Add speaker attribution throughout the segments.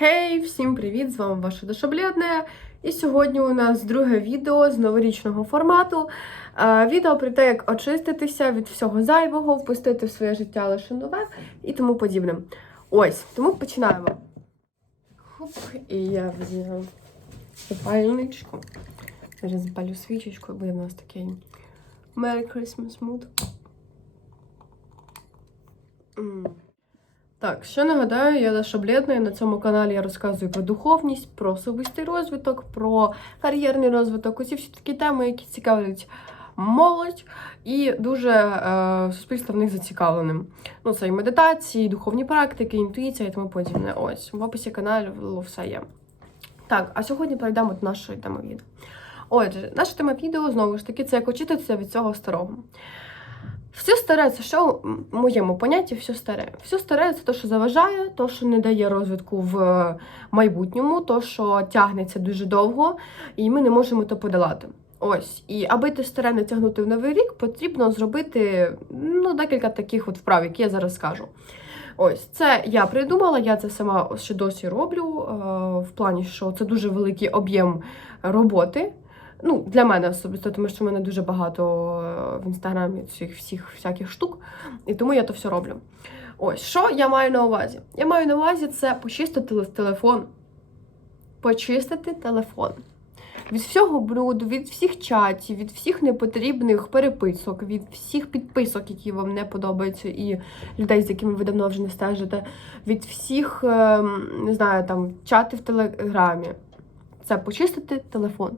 Speaker 1: Хей, всім привіт! З вами ваша Дошоблєдне. І сьогодні у нас друге відео з новорічного формату. Відео про те, як очиститися від всього зайвого, впустити в своє життя лише нове і тому подібне. Ось, тому починаємо. Хуп, і я взяла запальничку. Зараз запалю свічечку, буде в нас такий Merry Christmas mood. Так, ще нагадаю, я Даша Бледна, і на цьому каналі я розказую про духовність, про особистий розвиток, про кар'єрний розвиток, усі всі такі теми, які цікавлять молодь, і дуже е, суспільство в них зацікавленим. Ну, це і медитації, і духовні практики, інтуїція і тому подібне. Ось в описі каналу все є. Так, а сьогодні перейдемо до нашої теми відео. Отже, наша тема відео знову ж таки це як очитатися від цього старого. Все це що в моєму понятті все старе. Все старе це те, що заважає, то, що не дає розвитку в майбутньому, то, що тягнеться дуже довго, і ми не можемо то подолати. Ось, і аби те старе не тягнути в новий рік, потрібно зробити ну, декілька таких от вправ, які я зараз скажу. Ось, це я придумала, я це сама ще досі роблю, е, в плані, що це дуже великий об'єм роботи. Ну, для мене особисто, тому що в мене дуже багато е, в інстаграмі цих всіх всяких штук, і тому я то все роблю. Ось, що я маю на увазі? Я маю на увазі це почистити телефон. Почистити телефон. Від всього бруду, від всіх чатів, від всіх непотрібних переписок, від всіх підписок, які вам не подобаються, і людей, з якими ви давно вже не стежите, від всіх, ем, не знаю, там, чати в телеграмі. Це почистити телефон.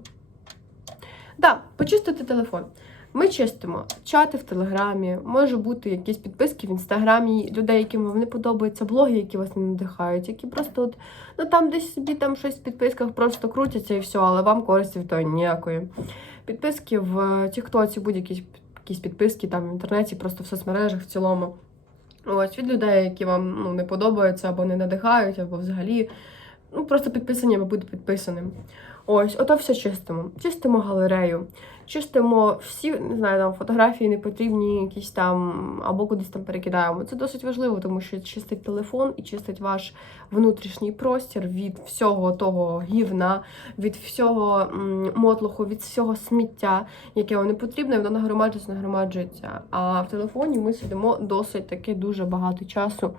Speaker 1: Да, почистити телефон. Ми чистимо чати в Телеграмі, може бути якісь підписки в інстаграмі людей, яким вам не подобаються, блоги, які вас не надихають, які просто от, ну там десь собі там щось в підписках просто крутяться і все, але вам користі від того ніякої. Підписки в Тіктоці, будь-які якісь підписки там в інтернеті, просто в соцмережах в цілому. Ось від людей, які вам ну, не подобаються або не надихають, або взагалі ну, просто підписані або бути підписаним. Ось, ото все чистимо. Чистимо галерею, чистимо всі, не знаю, там фотографії непотрібні, якісь там, або кудись там перекидаємо. Це досить важливо, тому що чистить телефон і чистить ваш внутрішній простір від всього того гівна, від всього мотлуху, від всього сміття, яке вам не потрібне, воно нагромаджується, нагромаджується. А в телефоні ми сидимо досить таки дуже багато часу.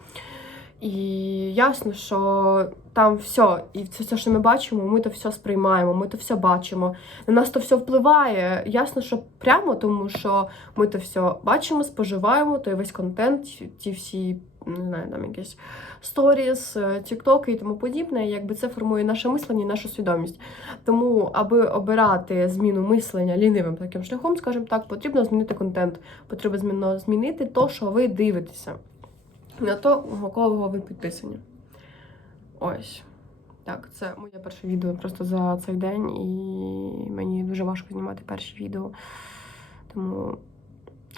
Speaker 1: І ясно, що там все, і все, що ми бачимо, ми то все сприймаємо, ми то все бачимо. На нас то все впливає. Ясно, що прямо тому, що ми то все бачимо, споживаємо, той весь контент, ті всі, не знаю, там якісь сторіс, тіктоки і тому подібне, якби це формує наше мислення і нашу свідомість. Тому, аби обирати зміну мислення лінивим таким шляхом, скажімо так, потрібно змінити контент, потрібно змінити то, що ви дивитеся на то, у кого ви підписані. Ось. Так, це моє перше відео просто за цей день, і мені дуже важко знімати перші відео. Тому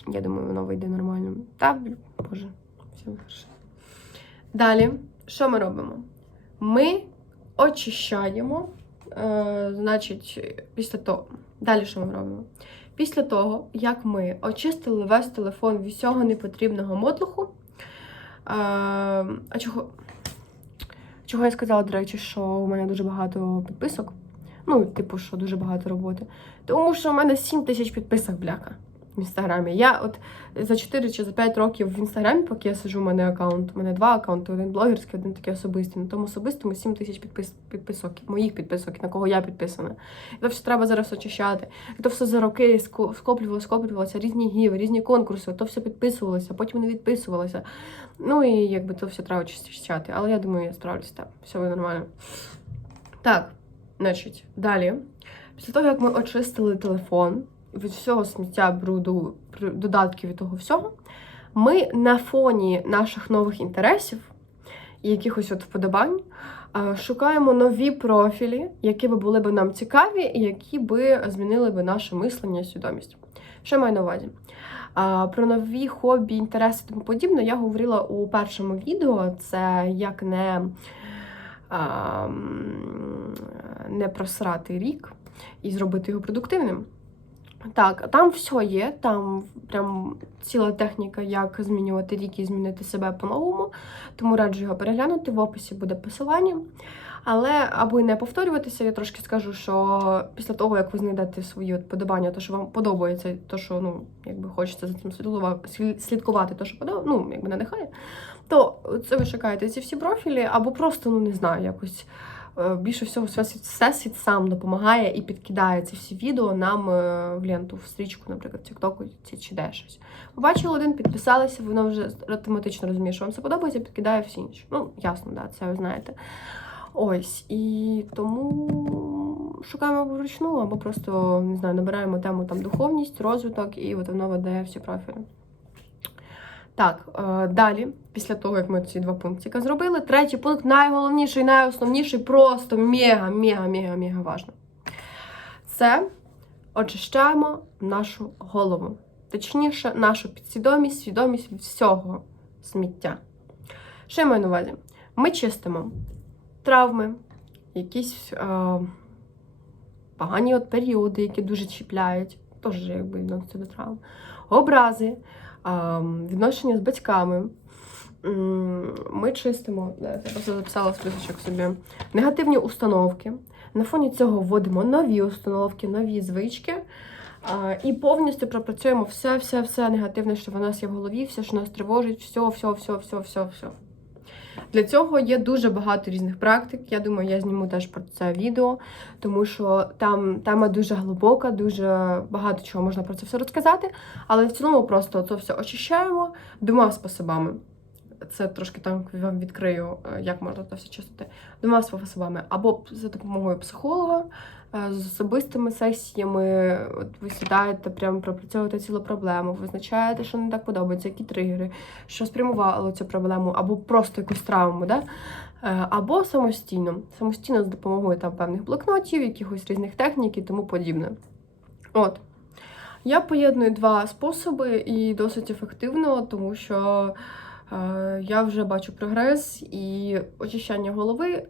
Speaker 1: я думаю, воно вийде нормально. Та, боже, все хорошо. Далі, що ми робимо? Ми очищаємо, е, значить, після того. Далі що ми робимо? Після того, як ми очистили весь телефон від всього непотрібного мотлуху, а чого? Чого я сказала, до речі, що у мене дуже багато підписок. Ну, типу, що дуже багато роботи. Тому що у мене 7 тисяч підписок, бляха, в інстаграмі. Я от за 4 чи за 5 років в інстаграмі, поки я сиджу, у мене аккаунт. У мене два аккаунти, один блогерський, один такий особистий. На тому особистому 7 тисяч підпис, підписок, моїх підписок, на кого я підписана. І то все треба зараз очищати. І то все за роки ско- скоплювалося, скоплювалося, різні гіви, різні конкурси, то все підписувалося, потім не відписувалося. Ну і якби то все треба очищати. Але я думаю, я справлюсь так. Все буде нормально. Так, значить, далі. Після того, як ми очистили телефон від всього сміття, бруду, додатків і того всього, ми на фоні наших нових інтересів і якихось от вподобань шукаємо нові профілі, які би були б нам цікаві, і які би змінили би наше мислення і свідомість. Що маю на увазі? Про нові хобі, інтереси і тому подібне я говорила у першому відео. Це як не, не просрати рік і зробити його продуктивним. Так, там все є, там прям ціла техніка, як змінювати рік і змінити себе по-новому. Тому раджу його переглянути. В описі буде посилання. Але аби не повторюватися, я трошки скажу, що після того, як ви знайдете свої подобання, то що вам подобається, то що ну якби хочеться за цим слідкувати, то що подобається, ну якби надихає, то це ви шукаєте ці всі профілі, або просто ну не знаю, якось більше всього всесвіт, сам допомагає і підкидає ці всі відео нам е, в ленту, в стрічку, наприклад, в Тіктоку чи- де щось. Побачили один, підписалися, воно вже автоматично розуміє, що вам це подобається, підкидає всі інші. Ну, ясно, да, це ви знаєте. Ось, і тому шукаємо вручну, або просто не знаю, набираємо тему там духовність, розвиток, і от воно видає всі профілі. Так, е, далі, після того, як ми ці два пунктики зробили, третій пункт найголовніший, найосновніший, просто мега, мега, мега, мега важно. Це очищаємо нашу голову. Точніше, нашу підсвідомість, свідомість від всього сміття. Що я маю на увазі? Ми чистимо травми, якісь е, погані от періоди, які дуже чіпляють, теж якби відноситься до травм, образи, відношення з батьками. Ми чистимо, я просто записала списочок собі негативні установки. На фоні цього вводимо нові установки, нові звички. І повністю пропрацюємо все, все, все негативне, що в нас є в голові, все, що нас тривожить, все, все, все, все, все, все. Для цього є дуже багато різних практик. Я думаю, я зніму теж про це відео, тому що там тема дуже глибока, дуже багато чого можна про це все розказати. Але в цілому просто це все очищаємо двома способами. Це трошки там вам відкрию, е, як можна це все чистити. Двома способами. Або за допомогою психолога, е, з особистими сесіями. От ви сідаєте, прямо пропрацьовуєте цілу проблему, визначаєте, що не так подобається, які тригери, що спрямувало цю проблему, або просто якусь травму, да? Е, або самостійно. Самостійно з допомогою там певних блокнотів, якихось різних технік і тому подібне. От. Я поєдную два способи і досить ефективно, тому що я вже бачу прогрес і очищання голови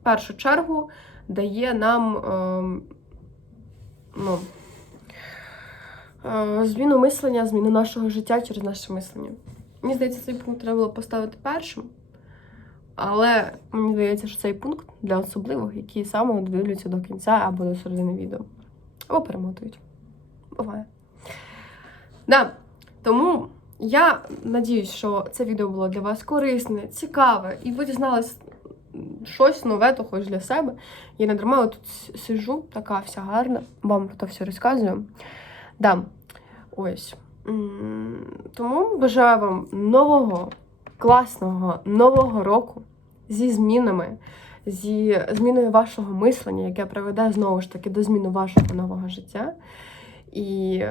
Speaker 1: в першу чергу дає нам ем, ну, е, зміну мислення, зміну нашого життя через наше мислення. Мені здається, цей пункт треба було поставити першим. Але мені здається, що цей пункт для особливих, які саме дивляться до кінця або до середини відео. Або перемотують. Буває. Да. Тому я надіюсь, що це відео було для вас корисне, цікаве, і ви дізнались щось нове, то хоч для себе. Я не дарма тут сижу, така вся гарна, вам про це все розказую. Да. Ось. Тому бажаю вам нового, класного нового року зі змінами, зі зміною вашого мислення, яке приведе знову ж таки до зміни вашого нового життя. І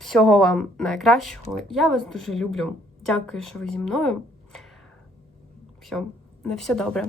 Speaker 1: всього вам найкращого. Я вас дуже люблю. Дякую, що ви зі мною. Все, на все добре.